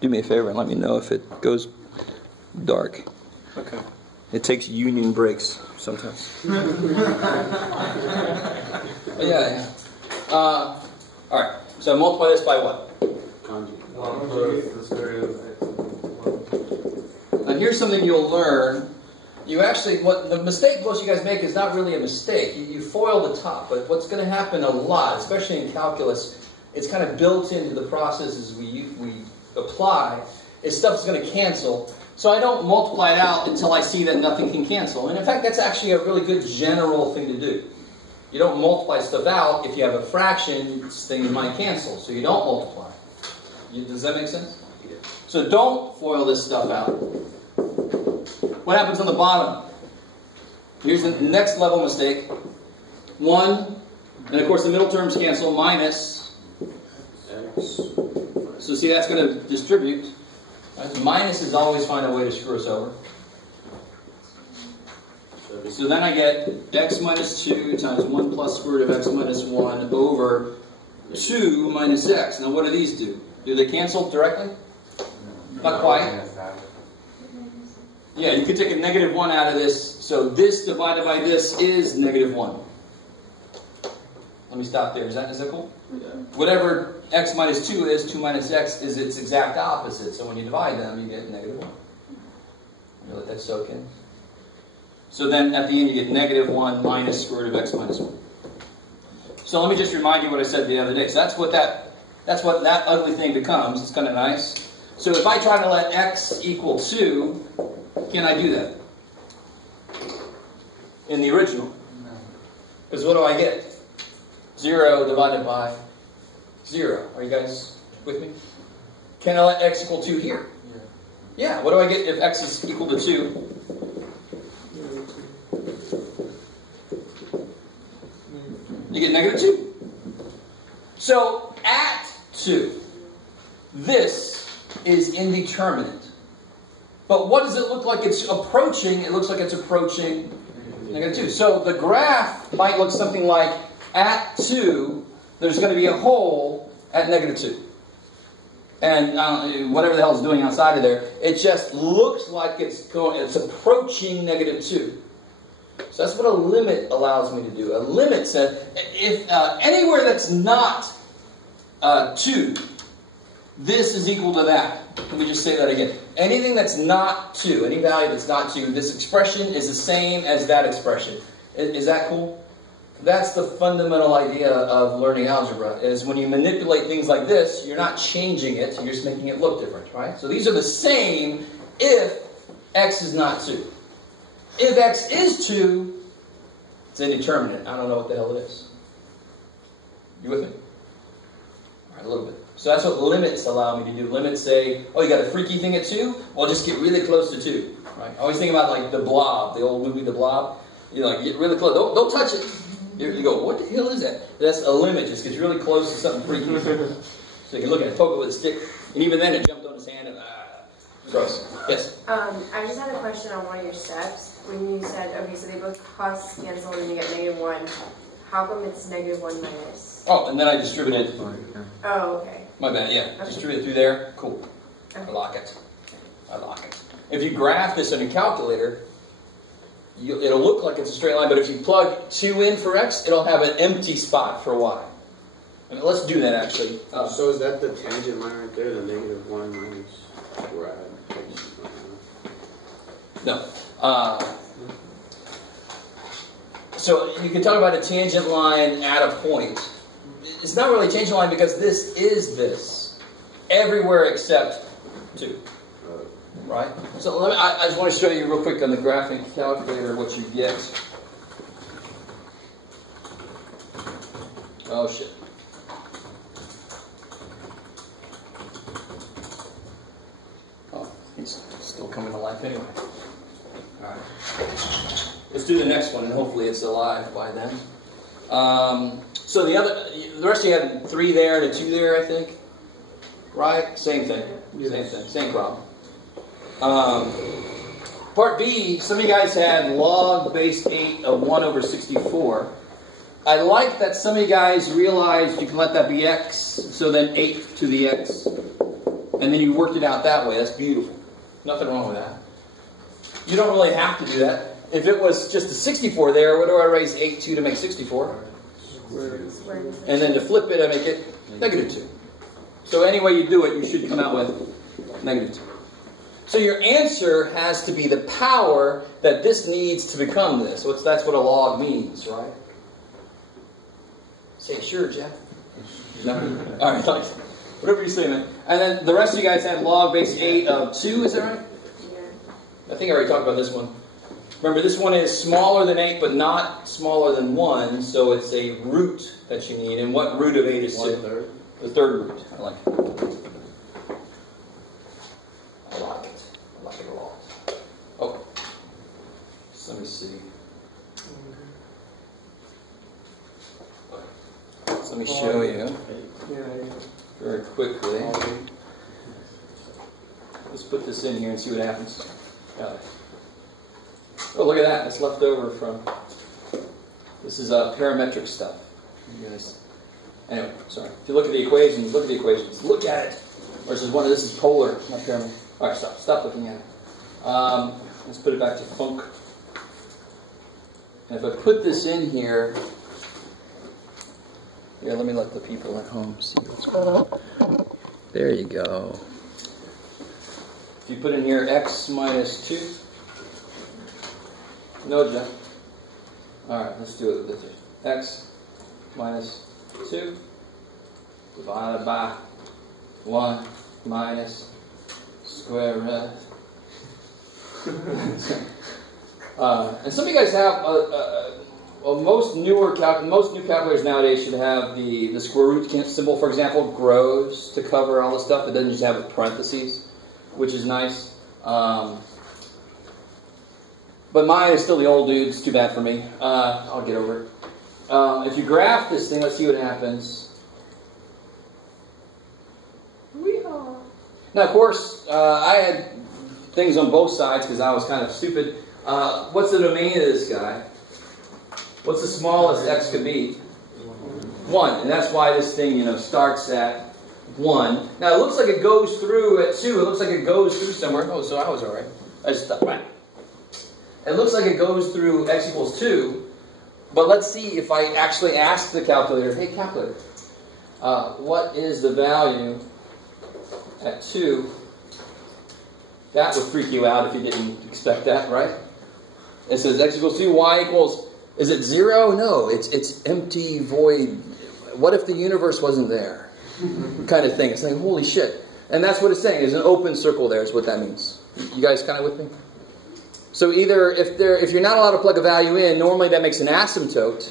do me a favor and let me know if it goes dark. Okay. It takes union breaks sometimes. Yeah. All right. So multiply this by what? Now here's something you'll learn. You actually, what the mistake most of you guys make is not really a mistake. You foil the top, but what's going to happen a lot, especially in calculus, it's kind of built into the processes we apply, is stuff that's going to cancel. So I don't multiply it out until I see that nothing can cancel. And in fact, that's actually a really good general thing to do. You don't multiply stuff out. If you have a fraction, this thing might cancel. So you don't multiply. Does that make sense? Yeah. So don't FOIL this stuff out. What happens on the bottom? Here's the next level mistake. 1, and of course the middle terms cancel, minus x. So see, that's going to distribute. Right? Minuses always find a way to screw us over. So then I get x minus 2 times 1 plus square root of x minus 1 over 2 minus x. Now what do these do? Do they cancel directly? Not quite. Yeah, you could take a negative 1 out of this. So this divided by this is negative 1. Let me stop there. Is that cool? Yeah. Whatever x minus 2 is, 2 minus x is its exact opposite. So when you divide them, you get negative 1. You let that soak in. So then at the end you get negative 1 minus square root of x minus 1. So let me just remind you what I said the other day. So that's what that ugly thing becomes. It's kind of nice. So if I try to let x equal 2, can I do that? In the original? Because what do I get? 0 divided by 0. Are you guys with me? Can I let x equal 2 here? Yeah. What do I get if x is equal to 2? You get negative 2. So at 2, this is indeterminate. But what does it look like it's approaching? It looks like it's approaching negative 2. So the graph might look something like at 2, there's going to be a hole at negative 2. And whatever the hell it's doing outside of there, it just looks like it's approaching negative 2. So that's what a limit allows me to do. A limit says, if anywhere that's not 2, this is equal to that. Let me just say that again. Anything that's not 2, any value that's not 2, this expression is the same as that expression. Is that cool? That's the fundamental idea of learning algebra, is when you manipulate things like this, you're not changing it, you're just making it look different, right? So these are the same if x is not 2. If x is 2, it's indeterminate. I don't know what the hell it is. You with me? All right, a little bit. So that's what limits allow me to do. Limits say, oh, you got a freaky thing at 2? Well, just get really close to 2. Right? I always think about like The Blob, the old movie The Blob. You know, like get really close. Don't touch it. You go, what the hell is that? That's a limit. Just gets really close to something freaky. So you can look at it, poke it with a stick, and even then it jumped on his hand and gross. Yes? I just had a question on one of your steps. When you said, okay, so they both cross cancel and you get negative 1. How come it's negative 1 minus? Oh, and then I distributed. Oh, okay. My bad, yeah. Okay. Distribute it through there. Cool. Okay. I lock it. I lock it. If you graph this on a calculator, it'll look like it's a straight line, but if you plug 2 in for x, it'll have an empty spot for y. And let's do that actually. So is that the tangent line right there, the negative 1 minus where I No. So you can talk about a tangent line at a point. It's not really a tangent line because this is this. Everywhere except 2. Right? So I just want to show you real quick on the graphing calculator what you get. Oh shit. Oh, he's still coming to life anyway. Alright. Let's do the next one and hopefully it's alive by then. So the rest of you had 3 there and a 2 there, I think. Right? Same thing. Same thing. Same problem. Part B, some of you guys had log base 8 of 1 over 64. I like that some of you guys realized you can let that be x, so then 8 to the x And then you worked it out that way. That's beautiful. Nothing wrong with that. You don't really have to do that. If it was just a 64 there, what do I raise 8 to make 64? And then to flip it, I make it negative 2. So any way you do it, you should come out with negative 2. So your answer has to be the power that this needs to become this. That's what a log means, right? Say, sure, Jeff. No? All right, thanks. Whatever you say, man. And then the rest of you guys had log base 8 of 2, is that right? Yeah. I think I already talked about this one. Remember, this one is smaller than 8, but not smaller than 1, so it's a root that you need. And what root of 8 is 2? 1/3. The third root. I like it. I like it. I like it a lot. Oh. So let me see. So let me show you very quickly. Let's put this in here and see what happens. Oh, look at that. That's left over from... This is parametric stuff. You guys... Anyway, sorry. If you look at the equations, look at the equations. Look at it. Versus one of this is polar, not parametric. All right, stop. Stop looking at it. Let's put it back to func. And if I put this in here... Here, let me let the people at home see what's going on. There you go. If you put in here x minus 2... No, Jeff. Alright, let's do it with this. X minus 2 divided by 1 minus square root. And some of you guys have most new calculators nowadays should have the square root symbol, for example, grows to cover all the stuff. It doesn't just have it parentheses, which is nice. But mine is still the old dude. It's too bad for me. I'll get over it. If you graph this thing, let's see what happens. Now, of course, I had things on both sides because I was kind of stupid. What's the domain of this guy? What's the smallest x could be? 1. And that's why this thing, starts at 1. Now, it looks like it goes through at 2. It looks like it goes through somewhere. Oh, so I was all right. I just stopped. Right. It looks like it goes through x equals 2. But let's see if I actually ask the calculator, hey, calculator, what is the value at 2? That would freak you out if you didn't expect that, right? It says x equals 2, y equals, is it 0? No, it's empty, void. What if the universe wasn't there? Kind of thing. It's like, holy shit. And that's what it's saying. There's an open circle there is what that means. You guys kind of with me? So either, if you're not allowed to plug a value in, normally that makes an asymptote.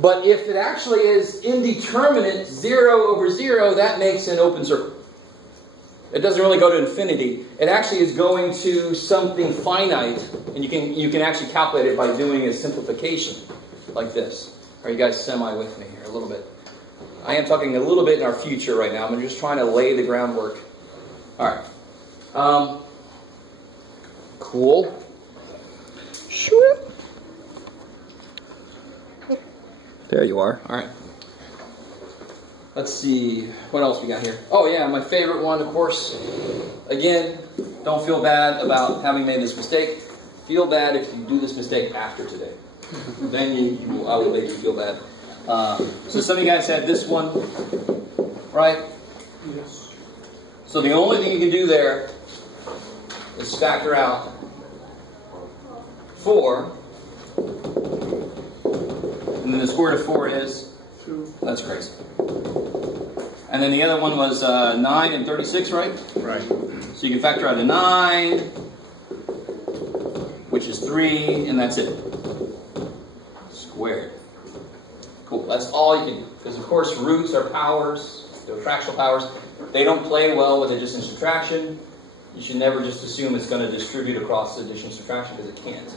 But if it actually is indeterminate, 0 over 0, that makes an open circle. It doesn't really go to infinity. It actually is going to something finite. And you can actually calculate it by doing a simplification like this. Are you guys semi with me here a little bit? I am talking a little bit in our future right now. I'm just trying to lay the groundwork. All right. Cool. Sure. There you are. All right. Let's see. What else we got here? Oh, yeah, my favorite one, of course. Again, don't feel bad about having made this mistake. Feel bad if you do this mistake after today. Then I will make you feel bad. So some of you guys had this one, right? Yes. So the only thing you can do there is factor out 4. And then the square root of 4 is 2. That's crazy. And then the other one was 9 and 36, right? Right. So you can factor out a 9, which is 3, and that's it. Squared. Cool. That's all you can do. Because, of course, roots are powers. They're fractional powers. They don't play well with addition and subtraction. You should never just assume it's going to distribute across addition and subtraction because it can't.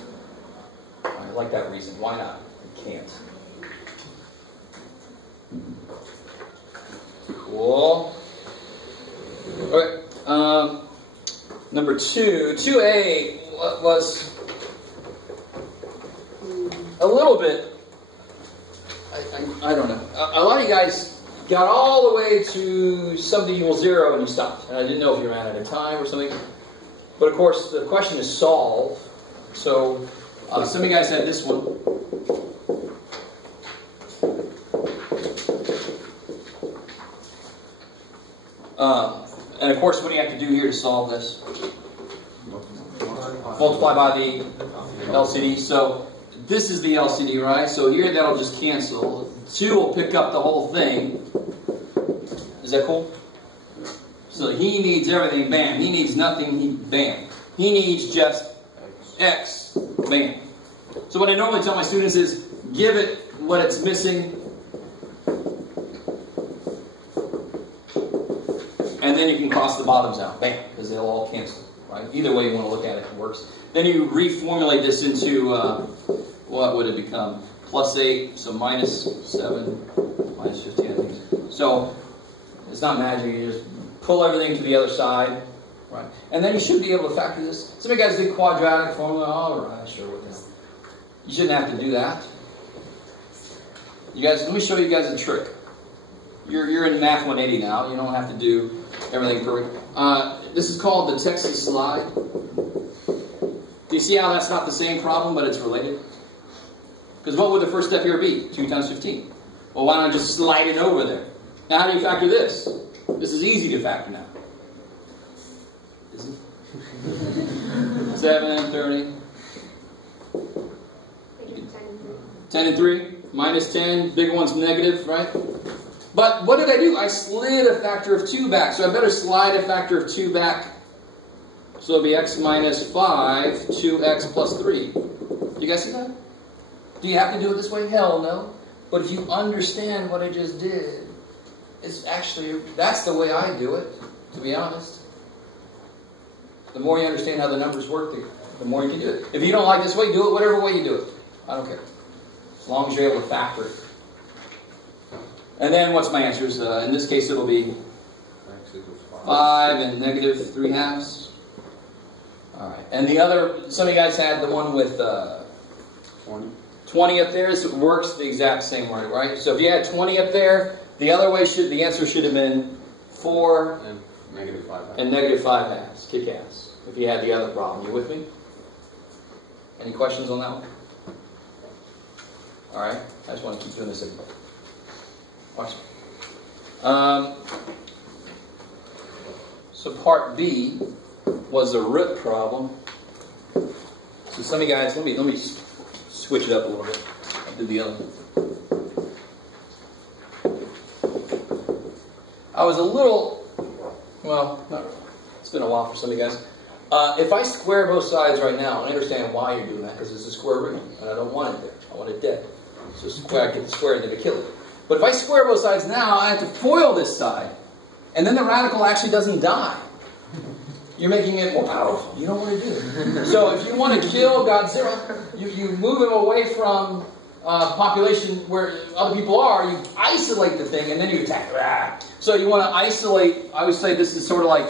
I like that reason. Why not? It can't. Cool. Okay. Number 2. 2a was a little bit, I don't know. A lot of you guys got all the way to something equals 0 and you stopped. And I didn't know if you ran out of time or something. But of course, the question is solve. So some of you guys had this one. And of course, what do you have to do here to solve this? Multiply by the LCD. So this is the LCD, right? So here that'll just cancel. 2 will pick up the whole thing. Is that cool? So he needs everything, bam. He needs nothing, bam. He needs just X, bam. So what I normally tell my students is, give it what it's missing, and then you can cross the bottoms out, bam, because they'll all cancel, right? Either way you want to look at it, it works. Then you reformulate this into, what would it become? Plus 8, so minus 7, minus 15, I think. So it's not magic, you just pull everything to the other side, right? And then you should be able to factor this. Some of you guys did quadratic formula, alright, sure, what the hell. You shouldn't have to do that. You guys, let me show you guys a trick. You're in Math 180 now, you don't have to do everything perfect. This is called the Texas slide. Do you see how that's not the same problem, but it's related? Because what would the first step here be? 2 times 15. Well, why don't I just slide it over there? Now, how do you factor this? This is easy to factor now. Is it? 7, 30. 10 and 3. Minus 10. Bigger one's negative, right? But what did I do? I slid a factor of 2 back. So I better slide a factor of 2 back. So it'll be x minus 5, 2x plus 3. Do you guys see that? Do you have to do it this way? Hell no. But if you understand what I just did, it's actually, that's the way I do it, to be honest. The more you understand how the numbers work, the more you can do it. If you don't like this way, do it whatever way you do it. I don't care. As long as you're able to factor it. And then what's my answers? In this case, it'll be 5 and negative 3 halves. All right. And the other, some of you guys had the one with 20 up there. So it works the exact same way, right? So if you had 20 up there, the other way the answer should have been 4 and negative 5 halves. And negative 5 halves. Kick ass. If you had the other problem. You with me? Any questions on that one? All right. I just want to keep doing this. Watch. So part B was a root problem. So some of you guys, let me switch it up a little bit. I'll do the other one. I was a little, well, not really. It's been a while for some of you guys. If I square both sides right now, and I understand why you're doing that, because it's a square root, and I don't want it there. I want it dead. So I get the square and then to kill it. But if I square both sides now, I have to FOIL this side. And then the radical actually doesn't die. You're making it more powerful. You don't want to do it. So if you want to kill God zero, you move him away from population where other people are, you isolate the thing, and then you attack. So you want to isolate. I always say this is sort of like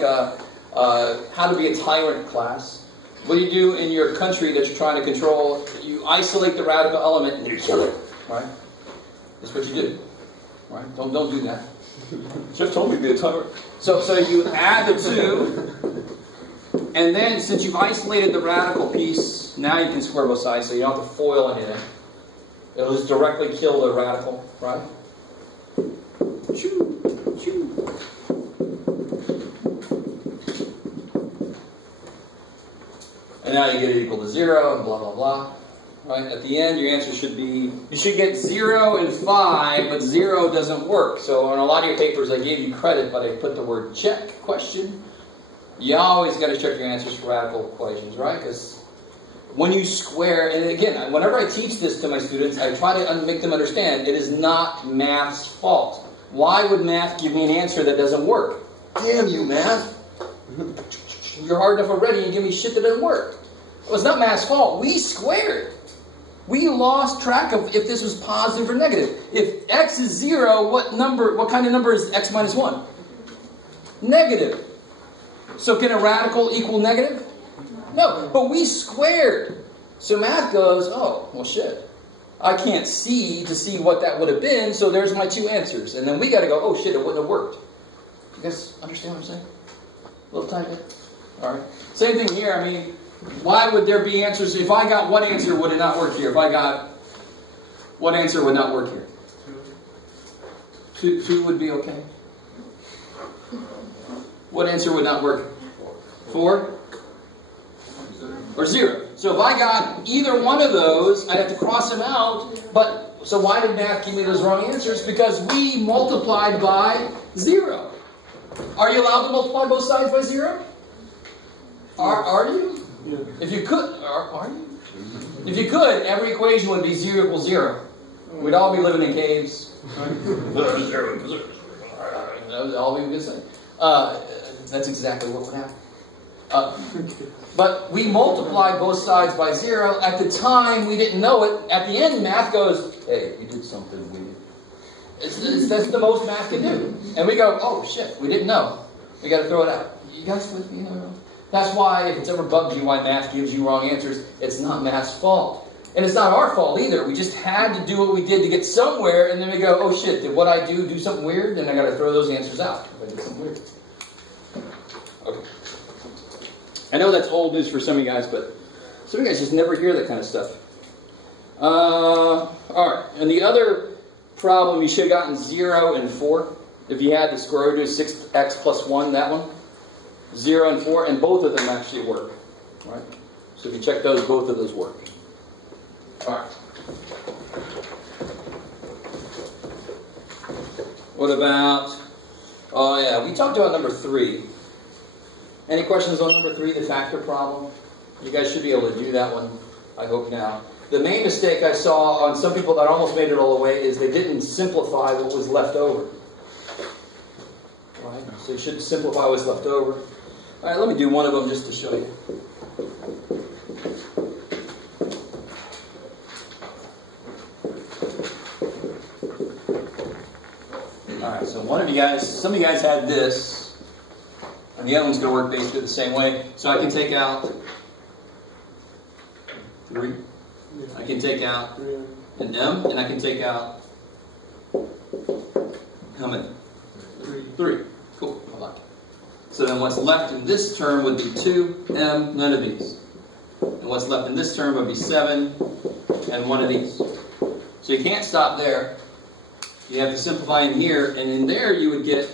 how to be a tyrant class. What do you do in your country that you're trying to control? You isolate the radical element, and you kill it. Right? That's what you do. Right? Don't do that. Jeff told me to be a tyrant. So you add the two, and then since you've isolated the radical piece, now you can square both sides, so you don't have to FOIL anything. It'll just directly kill the radical, right? Choo, choo. And now you get it equal to 0, and blah, blah, blah. Right? At the end, your answer should be, you should get 0 and 5, but 0 doesn't work. So on a lot of your papers, I gave you credit, but I put the word check, question. You always got to check your answers for radical equations, right? Because when you square, and again, whenever I teach this to my students, I try to make them understand it is not math's fault. Why would math give me an answer that doesn't work? Damn you, math. You're hard enough already, and you give me shit that doesn't work. Well, it's not math's fault. We squared. We lost track of if this was positive or negative. If x is 0, what kind of number is x minus 1? Negative. So can a radical equal negative? No, but we squared. So math goes, oh, well shit. I can't see to see what that would have been, so there's my two answers. And then we got to go, oh shit, it wouldn't have worked. You guys understand what I'm saying? A little tiny bit? Alright. Same thing here. I mean, why would there be answers? If I got one answer, would it not work here? If I got one answer, would not work here? Two would be okay. What answer would not work? 4? Or 0. So if I got either one of those, I'd have to cross them out. But so why did math give me those wrong answers? Because we multiplied by 0. Are you allowed to multiply both sides by 0? Are you? Yeah. If you could, are you? If you could, every equation would be 0 equals 0. We'd all be living in caves. That would all be good saying. That's exactly what would happen. But we multiplied both sides by 0. At the time, we didn't know it. At the end, math goes, hey, you did something weird. That's the most math can do. And we go, oh shit, we didn't know. We got to throw it out. You guys with me? That's why, if it's ever bugged you why math gives you wrong answers, it's not math's fault. And it's not our fault either. We just had to do what we did to get somewhere, and then we go, oh shit, did what I do something weird? Then I got to throw those answers out if I did something weird. Okay. I know that's old news for some of you guys, but some of you guys just never hear that kind of stuff. Alright, and the other problem, you should have gotten 0 and 4. If you had the square root of 6x plus 1, that one. 0 and 4, and both of them actually work. Right? So if you check those, both of those work. Alright. What about, oh yeah, we talked about number 3. Any questions on number 3, the factor problem? You guys should be able to do that one, I hope now. The main mistake I saw on some people that almost made it all the way is they didn't simplify what was left over. Right? So you should simplify what's left over. Alright, let me do one of them just to show you. Alright, so one of you guys, some of you guys had this, and the other one's going to work basically the same way. So I can take out 3. I can take out an m, and I can take out how many? 3. Cool, I like it. So then what's left in this term would be 2m, none of these. And what's left in this term would be 7, and 1 of these. So you can't stop there. You have to simplify in here, and in there you would get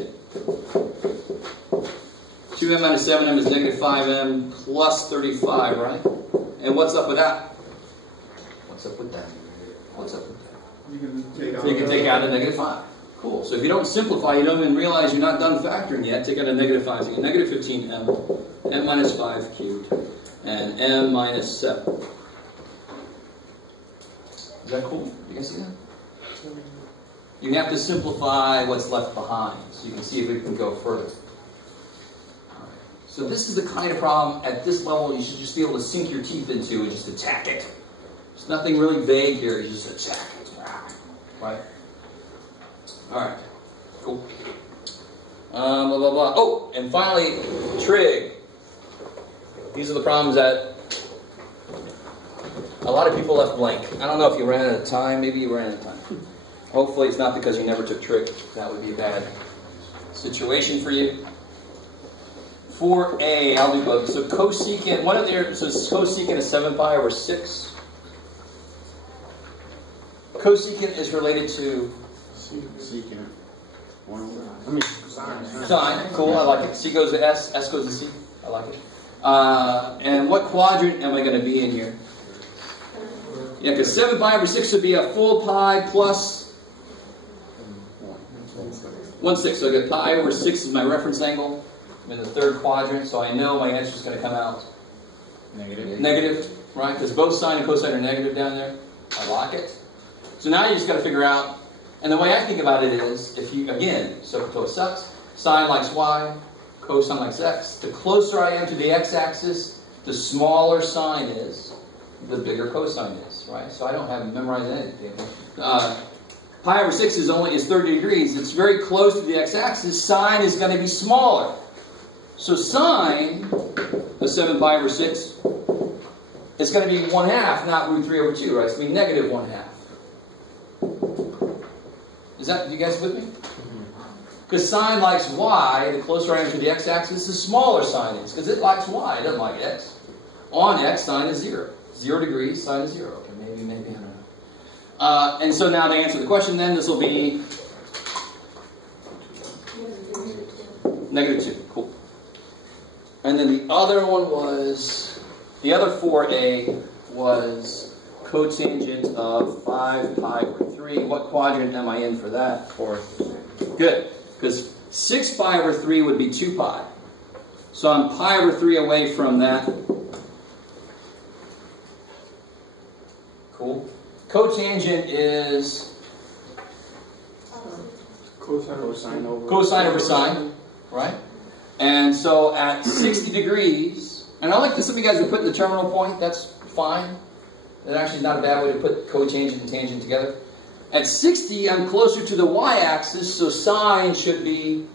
2m minus 7m is negative 5m plus 35, right? And what's up with that? What's up with that? What's up with that? You can take out a negative 5. Cool. So if you don't simplify, you don't even realize you're not done factoring yet. Take out a negative 5. So you get negative 15m, m minus 5 cubed, and m minus 7. Is that cool? You guys see that? You have to simplify what's left behind so you can see if it can go further. Right. So this is the kind of problem at this level you should just be able to sink your teeth into and just attack it. There's nothing really vague here. You just attack it. Right? Alright. Cool. Blah, blah, blah. Oh, and finally, trig. These are the problems that a lot of people left blank. I don't know if you ran out of time. Maybe you ran out of time. Hopefully it's not because you never took trig. That would be a bad situation for you. For A, I'll do both. So cosecant, one of their, so cosecant is 7 pi over 6. Cosecant is related to secant. Sine. Cool, I like it. C goes to S, S goes to C. I like it. And what quadrant am I going to be in here? Yeah, because 7 pi over 6 would be a full pi plus 1/6. So I got pi over 6 is my reference angle. I'm in the third quadrant, so I know my answer is going to come out negative, right? Because both sine and cosine are negative down there. I like it. So now you just got to figure out, and the way I think about it is, if you, again, so it sucks, sine likes y, cosine likes x. The closer I am to the x-axis, the smaller sine is, the bigger cosine is, right? So I don't have to memorize anything. Pi over 6 is 30 degrees. It's very close to the x-axis. Sine is going to be smaller. So sine of 7 pi over 6 is going to be 1/2, not root 3 over 2, right? It's going to be negative 1/2. you guys with me? Because sine likes y, the closer I am to the x-axis, the smaller sine is. Because it likes y, it doesn't like x. On x, sine is 0. 0 degrees, sine is 0. Okay, maybe, I don't know. And so now to answer the question then, this will be -2. Cool. And then the other one was, the other 4a was cotangent of 5 pi over 3. What quadrant am I in for that? 4th. Good. Because 6 pi over 3 would be 2 pi. So I'm pi over 3 away from that. Cool. Cotangent is Cosine over sine, right? And so at 60 degrees, and I like that some of you guys would put the terminal point, that's fine. That actually is not a bad way to put cotangent and tangent together. At 60, I'm closer to the y-axis, so sine should be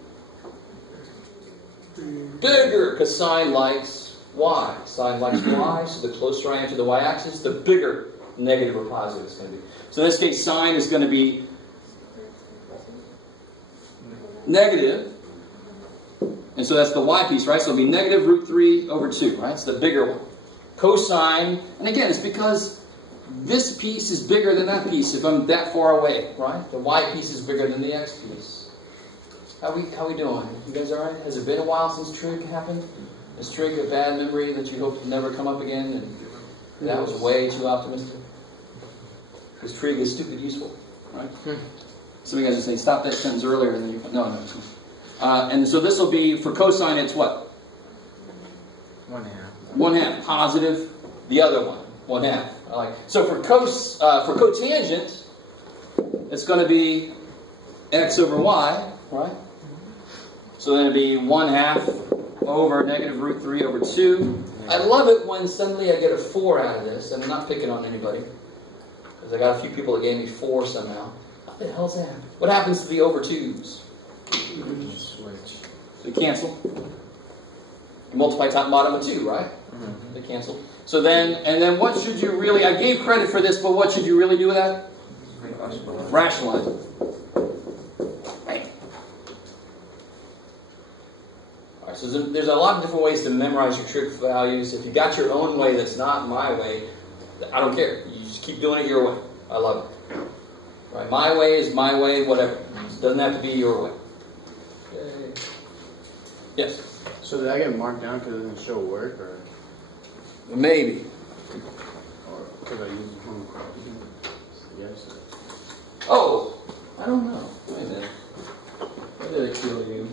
bigger, because sine likes y. Sine likes y, so the closer I am to the y-axis, the bigger negative or positive it's going to be. So in this case, sine is going to be negative. And so that's the y piece, right? So it'll be negative root 3 over 2, right? It's the bigger one. Cosine, and again, it's because this piece is bigger than that piece if I'm that far away, right? The y piece is bigger than the x piece. How we doing? You guys all right? Has it been a while since Trig happened? Is Trig a bad memory that you hope to never come up again? And that was way too optimistic. Because Trig is stupid useful, right? Some of you guys are saying, stop that sentence earlier, and then you no. And so this will be, for cosine, it's what? 1/2. 1/2. Positive. The other one, 1/2. I like. So for cotangent, it's going to be x over y, right? So then it'll be 1/2 over negative root 3 over 2. I love it when suddenly I get a 4 out of this, and I'm not picking on anybody, because I got a few people that gave me 4 somehow. What the hell's that? What happens to the over 2s? Switch. They cancel. You multiply top and bottom of 2, right? They cancel. So then, and then what should you really, I gave credit for this, but what should you really do with that? Rationalize it. Right. Alright, so there's a lot of different ways to memorize your trig values. If you got your own way that's not my way, I don't care. You just keep doing it your way. I love it. Right? My way is my way, whatever. It doesn't have to be your way. Okay. Yes? So did I get marked down because it didn't show work, or Maybe. because I used the wrong question? Yes. Oh, I don't know. Wait a minute. What did I kill you?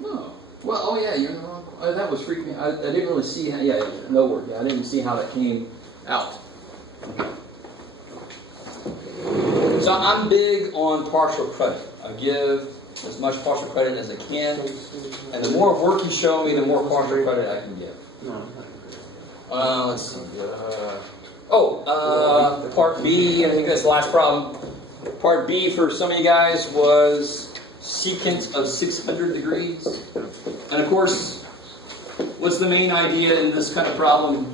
No. Well, oh yeah, you're in the wrong. That was freaking me. I didn't really see how. Yeah, no work. Yeah, I didn't see how that came out. So I'm big on partial credit. I give as much partial credit as I can, and the more work you show me, the more partial credit I can give. No. Let's see. Part B, I think that's the last problem. Part B for some of you guys was secant of 600 degrees. And of course, what's the main idea in this kind of problem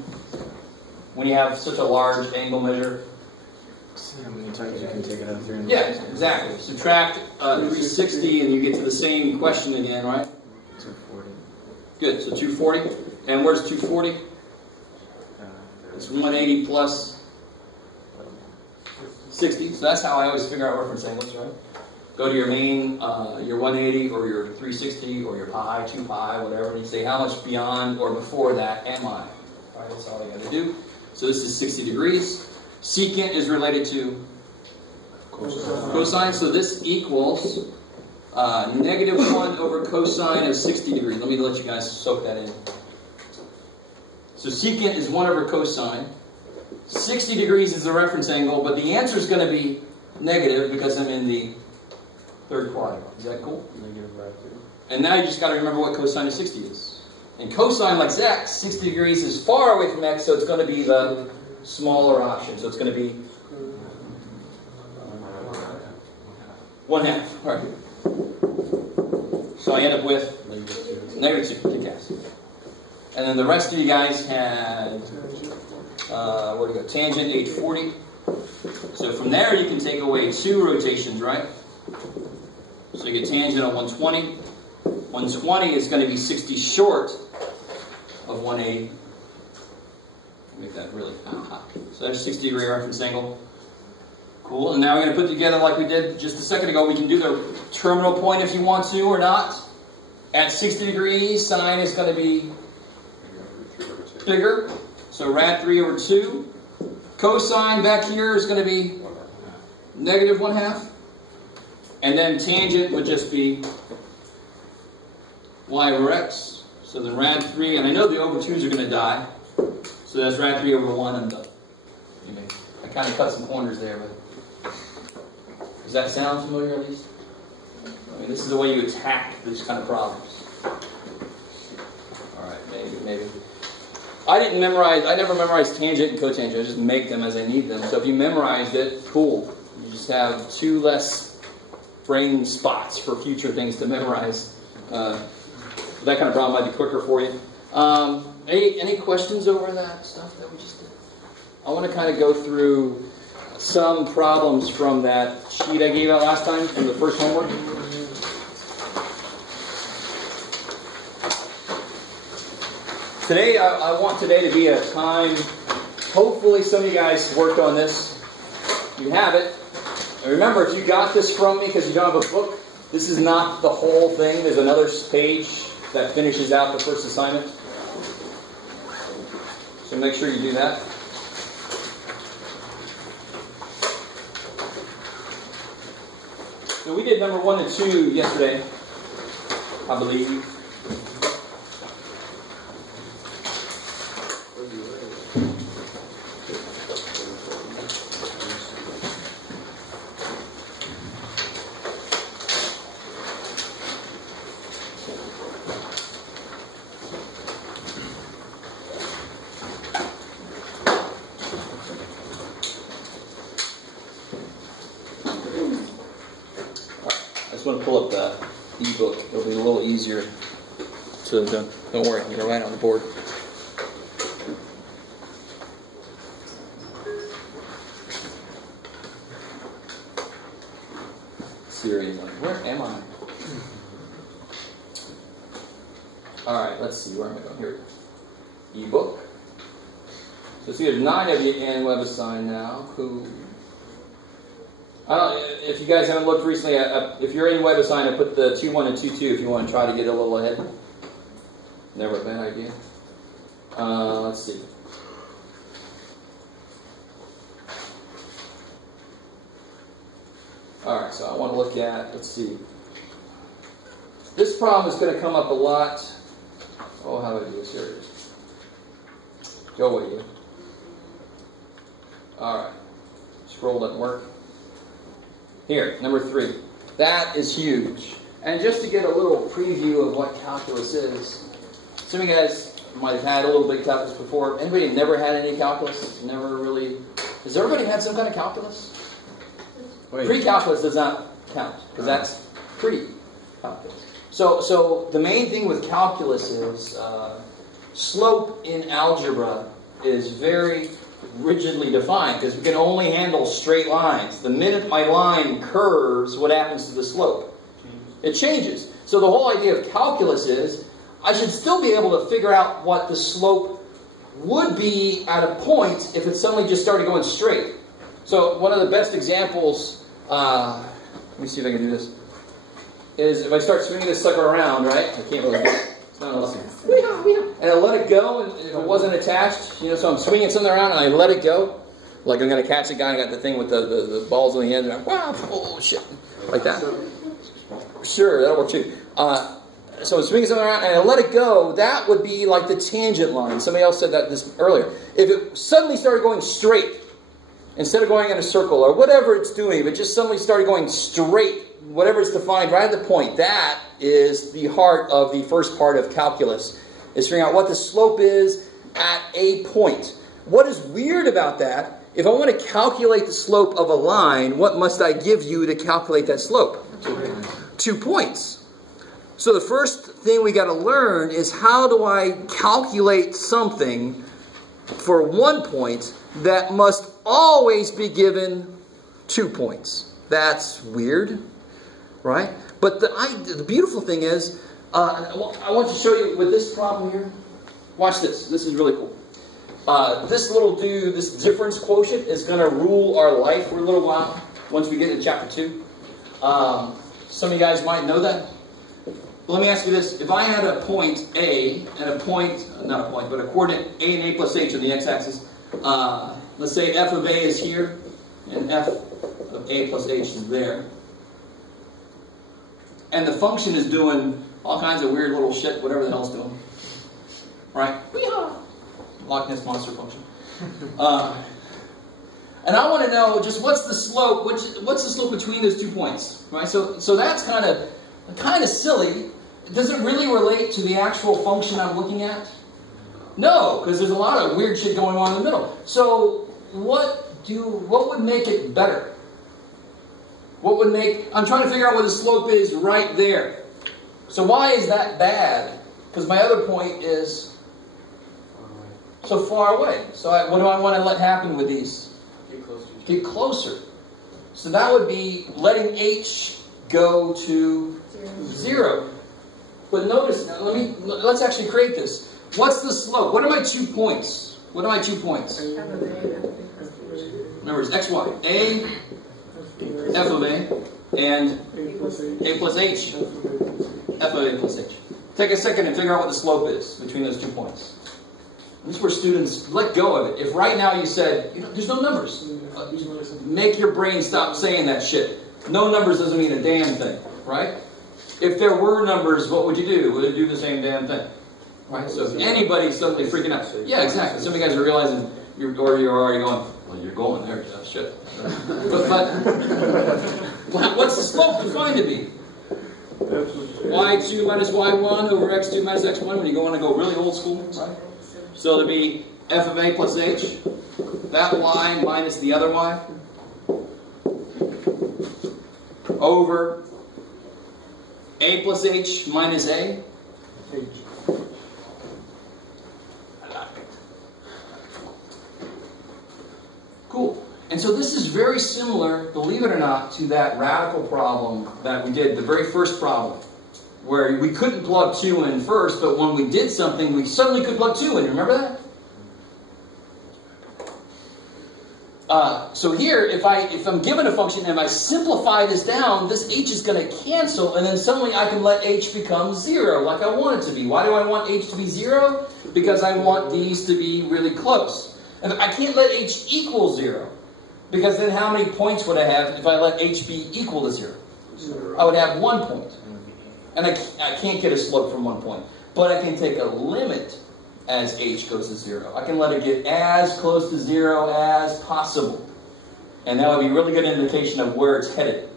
when you have such a large angle measure? See how many times you can take it out of 300. Yeah, exactly. Subtract 360 and you get to the same question again, right? 240. Good, so 240. And where's 240? It's 180 plus 60. So that's how I always figure out reference angles, right? Go to your main, your 180 or your 360 or your pi, 2 pi, whatever, and you say how much beyond or before that am I? Right, that's all you got to do. So this is 60 degrees. Secant is related to cosine, so this equals negative 1 over cosine of 60 degrees. Let me let you guys soak that in. So secant is 1 over cosine. 60 degrees is the reference angle, but the answer is going to be negative because I'm in the third quadrant. Is that cool? Negative right too. And now you just got to remember what cosine of 60 is. And cosine likes x, 60 degrees is far away from x, so it's going to be the smaller option. So it's going to be 1/2. All right. So I end up with negative 2. Kick ass. And then the rest of you guys had, where to go? Tangent 840. So from there you can take away 2 rotations, right? So you get tangent on 120. 120 is going to be 60 short of 180. Make that really hot. So that's 60-degree reference angle. Cool. And now we're going to put together like we did just a second ago. We can do the terminal point if you want to or not. At 60 degrees, sine is going to be bigger. So rad 3 over 2. Cosine back here is going to be negative 1/2. And then tangent would just be y over x. So then rad 3, and I know the over 2's are going to die. So that's rad 3 over 1, I'm done. I kind of cut some corners there, but does that sound familiar at least? I mean, this is the way you attack these kind of problems. Alright, maybe. I never memorized tangent and cotangent. I just make them as I need them. So if you memorized it, cool. You just have 2 less brain spots for future things to memorize. That kind of problem might be quicker for you. Any questions over that stuff that we just did? I want to kind of go through some problems from that sheet I gave out last time from the first homework. Today, I want today to be a time, hopefully some of you guys worked on this. You have it. And remember, if you got this from me because you don't have a book, this is not the whole thing. There's another page that finishes out the first assignment. So make sure you do that. So we did number 1 and 2 yesterday, I believe. Want to pull up the ebook. It'll be a little easier to don't worry, I'm going to write on the board. Siri, like, where am I? Alright, let's see, where am I going? Here it is. Ebook. So see, there's 9 of you in WebAssign now. Cool. If you guys haven't looked recently, if you're in WebAssign, I put the 2.1 and 2.2 if you want to try to get a little ahead. Never a bad idea. Let's see. Alright, so I want to look at, let's see. This problem is going to come up a lot. Oh, how do I do this? Here it is. Go away, you. Alright. Scroll doesn't work. Here, number 3. That is huge. And just to get a little preview of what calculus is, some of you guys might have had a little bit of calculus before. Anybody never had any calculus? Never really? Has everybody had some kind of calculus? Pre-calculus does not count, because that's pre-calculus. So the main thing with calculus is slope in algebra is very rigidly defined because we can only handle straight lines. The minute my line curves, what happens to the slope? It changes. So the whole idea of calculus is I should still be able to figure out what the slope would be at a point if it suddenly just started going straight. So one of the best examples, let me see if I can do this, is if I start swinging this sucker around, right? I can't really do it. And I let it go, and if it wasn't attached, you know, so I'm swinging something around and I let it go. Like I'm going to catch a guy and I got the thing with the balls on the end, and I'm, wow, oh shit, like that. Sure, that'll work too. So I'm swinging something around and I let it go, that would be like the tangent line. Somebody else said that this earlier. If it suddenly started going straight, instead of going in a circle or whatever it's doing, if it just suddenly started going straight, whatever it's defined right at the point, that is the heart of the first part of calculus, is figuring out what the slope is at a point. What is weird about that, if I want to calculate the slope of a line, what must I give you to calculate that slope? 2 points. So the first thing we got to learn is how do I calculate something for 1 point that must always be given 2 points. That's weird, right? But the beautiful thing is, I want to show you with this problem here. Watch this. This is really cool. This little dude, this difference quotient, is going to rule our life for a little while once we get into chapter 2. Some of you guys might know that. Let me ask you this. If I had a point A and a point, not a point, but a coordinate A and A plus H on the x-axis, let's say f of A is here and f of A plus H is there. And the function is doing all kinds of weird little shit, whatever the hell it's doing. Right? Loch Ness Monster function. And I want to know just what's the slope, what's the slope between those 2 points, right? So that's kind of silly. Does it really relate to the actual function I'm looking at? No, because there's a lot of weird shit going on in the middle. So what would make it better? I'm trying to figure out what the slope is right there. So why is that bad? Because my other point is so far away. So what do I want to let happen with these? Get closer. So that would be letting H go to 0. But notice, now, let's actually create this. What's the slope? What are my 2 points? What are my 2 points? Remember, it's x, y. A, f of A, and A plus H. F of A plus H. Take a second and figure out what the slope is between those 2 points. This is where students let go of it. If right now you said, there's no numbers, make your brain stop saying that shit. No numbers doesn't mean a damn thing, right? If there were numbers, what would you do? Would it do the same damn thing? Right? So if anybody's suddenly freaking out, yeah, exactly. Some of you guys are realizing, you're already going, well, you're going there, Jeff, shit. But what's the slope defined to be? y2 minus y1 over x2 minus x1 when you want to go really old school, right? So it'll be f of A plus H, that y minus the other y, over A plus H minus A. Cool. And so this is very similar, believe it or not, to that radical problem that we did, the very first problem, where we couldn't plug 2 in first, but when we did something, we suddenly could plug 2 in. Remember that? So here, if I'm given a function and I simplify this down, this h is going to cancel, and then suddenly I can let h become 0, like I want it to be. Why do I want h to be 0? Because I want these to be really close. And I can't let h equal 0, because then how many points would I have if I let h be equal to 0? I would have 1 point. And I can't get a slope from 1 point. But I can take a limit as h goes to 0. I can let it get as close to 0 as possible. And that would be a really good indication of where it's headed.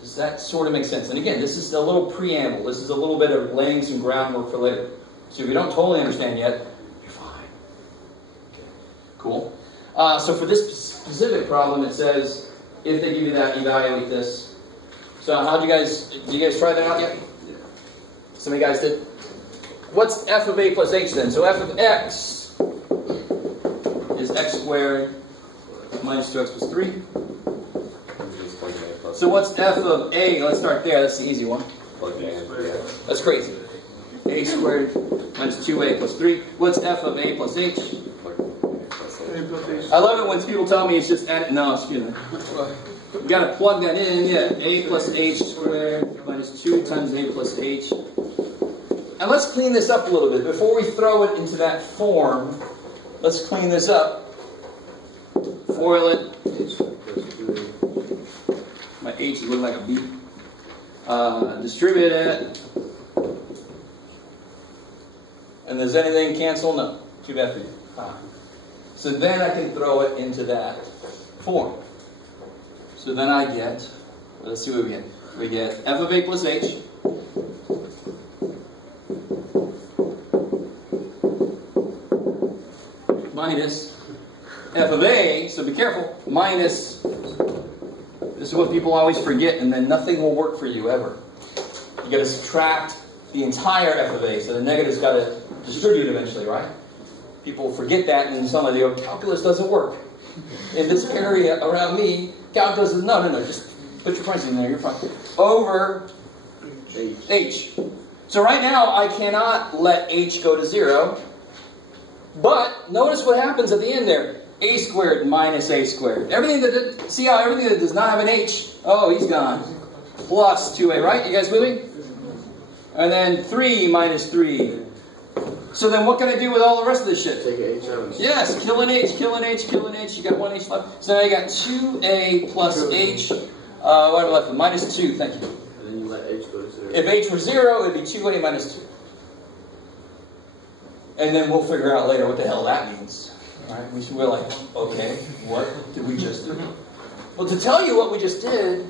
Does that sort of make sense? And again, this is a little preamble. This is a little bit of laying some groundwork for later. So if you don't totally understand yet, you're fine. Okay. Cool. So for this specific problem, it says, if they give you that, evaluate this. So did you guys try that out yet? Some of you guys did? What's f of A plus H then? So f of x is x squared minus 2x plus 3. So what's f of A? Let's start there. That's the easy one. That's crazy. A squared minus 2a plus 3. What's f of A plus H? I love it when people tell me it's just add. No, excuse me. You got to plug that in. Yeah, a plus h squared minus 2 times a plus h. And let's clean this up a little bit. Before we throw it into that form, let's clean this up. Foil it. My h is looking like a B. Distribute it. And does anything cancel? No. Too bad for you. So then I can throw it into that form. So then I get, let's see what we get. We get f of A plus h minus f of A, so be careful, minus, this is what people always forget, and then nothing will work for you ever. You got to subtract the entire f of A, so the negative's got to distribute eventually, right? People forget that, and some of the calculus doesn't work. In this area around me, calculus is, no, just put your points in there, you're fine. Over h. So right now, I cannot let h go to 0. But notice what happens at the end there. A squared minus a squared. Everything that, see how everything that does not have an h, oh, he's gone. Plus 2a, right? You guys with me? And then 3 minus 3. So then what can I do with all the rest of this shit? Take h out. Yes, kill an h, kill an h, kill an h. You got 1 h left. So now you got 2a plus h. What am I left with? Minus 2, thank you. And then you let h go to 0. If h were 0, it would be 2a minus 2. And then we'll figure out later what the hell that means. Right? We're like, okay, what did we just do? Well, to tell you what we just did,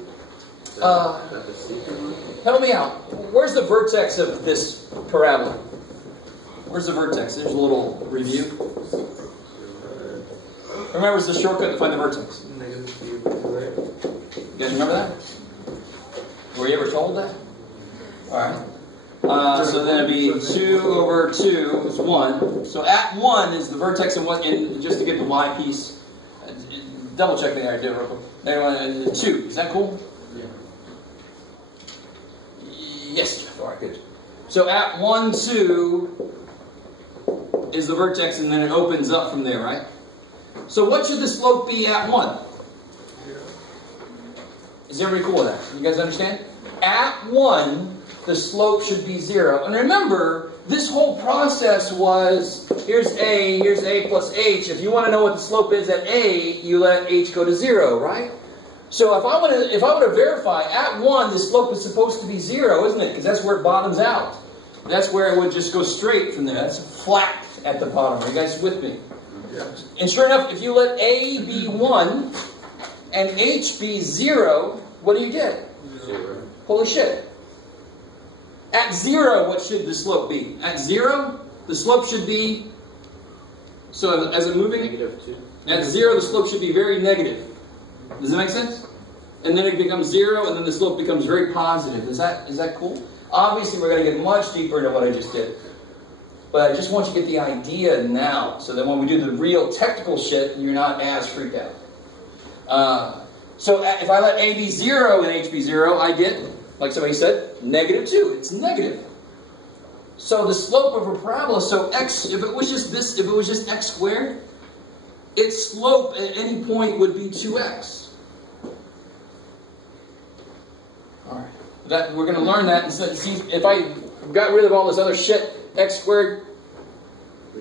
help me out. Where's the vertex of this parabola? Where's the vertex? There's a little review. Remember, it's the shortcut to find the vertex. You guys remember that? Were you ever told that? Alright. So then it'd be 2 over 2 is 1. So at 1 is the vertex, and just to get the y piece, double check the idea real quick. 2. Is that cool? Yeah. Yes, Jeff. Alright, good. So at 1, 2 is the vertex, and then it opens up from there, right? So what should the slope be at 1? Is everybody cool with that? You guys understand? At 1, the slope should be 0. And remember, this whole process was, here's a plus h. If you want to know what the slope is at a, you let h go to 0, right? So if I want to verify, at 1, the slope is supposed to be 0, isn't it? Because that's where it bottoms out. That's where it would just go straight from there. That's flat at the bottom. Are you guys with me? Yeah. And sure enough, if you let a be 1 and h be 0, what do you get? 0. Holy shit. At 0, what should the slope be? At 0, the slope should be, so as I'm moving, -2. at 0, the slope should be very negative. Does that make sense? And then it becomes 0, and then the slope becomes very positive. Is that cool? Obviously, we're going to get much deeper into what I just did. But I just want you to get the idea now, so that when we do the real technical shit, you're not as freaked out. So if I let a be 0 and h be 0, I get, like somebody said, -2. It's negative. So the slope of a parabola, so x, if it was just x squared, its slope at any point would be 2x. All right. We're going to learn that. And see, if I got rid of all this other shit, x squared,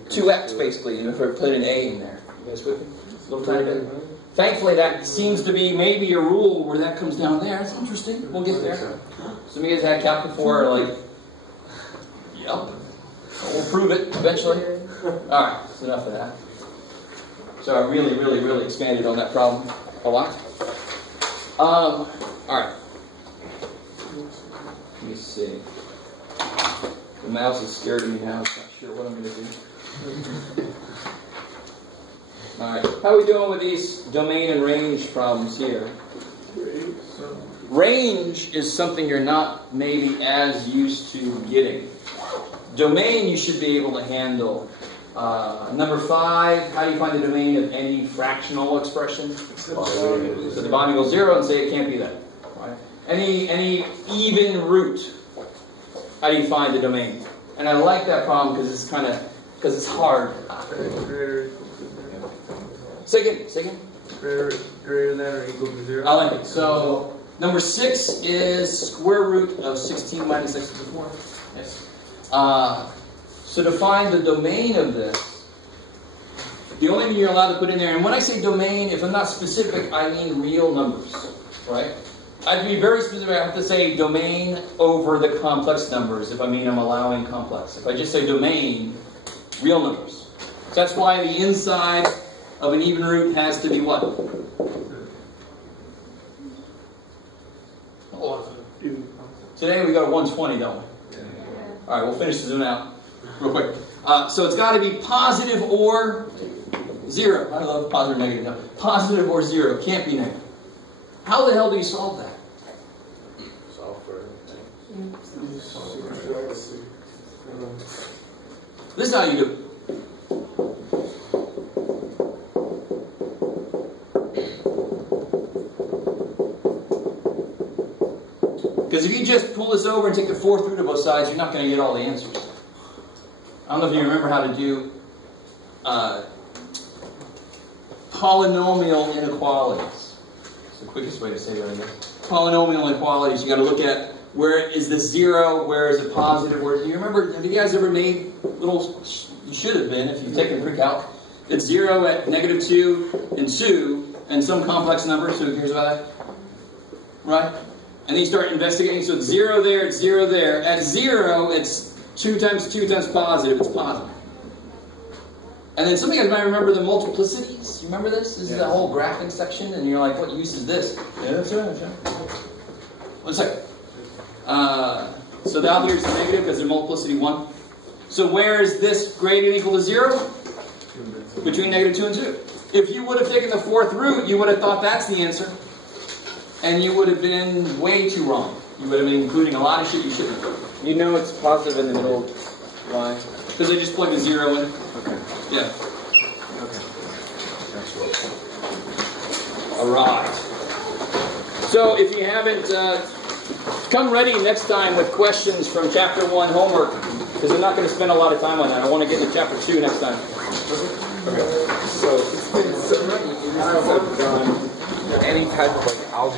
2x basically, and if I put an a in there. You guys with me? A little tiny bit. Thankfully, that seems to be maybe a rule where that comes down there. That's interesting. We'll get there. Some of you guys had calc before, are like, yep. We'll prove it eventually. All right, that's enough of that. So I really expanded on that problem a lot. All right. Let me see. The mouse is scared of me now. I'm not sure what I'm going to do. All right. How are we doing with these domain and range problems here? Range is something you're not maybe as used to getting. Domain you should be able to handle. Number 5, how do you find the domain of any fractional expression? So the bottom equals 0 and say it can't be that. Right? Any even root, how do you find the domain? And I like that problem because it's hard. Say again. Greater than or equal to 0. I like it. So number 6 is square root of 16 minus x to the 4. Yes. So to find the domain of this, the only thing you're allowed to put in there, and when I say domain, if I'm not specific, I mean real numbers, right? I have to be very specific. I have to say domain over the complex numbers if I mean I'm allowing complex. If I just say domain, real numbers. So that's why the inside of an even root has to be what? Today we go to 120, don't we? All right, we'll finish this one out real quick. So it's got to be positive or 0. I love positive or negative. No, positive or 0. Can't be negative. How the hell do you solve that? Solve for everything. This is how you do it. Because if you just pull this over and take the fourth root of both sides, you're not going to get all the answers. I don't know if you remember how to do polynomial inequalities. It's the quickest way to say that, I guess. Polynomial inequalities, you got to look at where is this 0, where is it positive, where, do you remember, have you guys ever made little, you should have been if you've taken pre-calc, it's 0 at -2 and 2, and some complex number, so who cares about that? Right? And then you start investigating, so it's 0 there, it's 0 there. At 0, it's 2 times 2 times positive, it's positive. And then some of you guys might remember the multiplicities. You remember this? This is the whole graphing section, and you're like, what use is this? Yeah, that's right. One second. So down here is negative because they're multiplicity 1. So where is this gradient equal to 0? Between -2 and 2. If you would have taken the fourth root, you would have thought that's the answer. And you would have been way too wrong. You would have been including a lot of shit you shouldn't have. You know it's positive in the middle line? Because they just plug a 0 in. Okay. Yeah. Okay. Alright. So if you haven't, come ready next time with questions from Chapter 1 homework. Because we're not going to spend a lot of time on that. I want to get to Chapter 2 next time. Okay. So it's been so many. Any type of like algebra.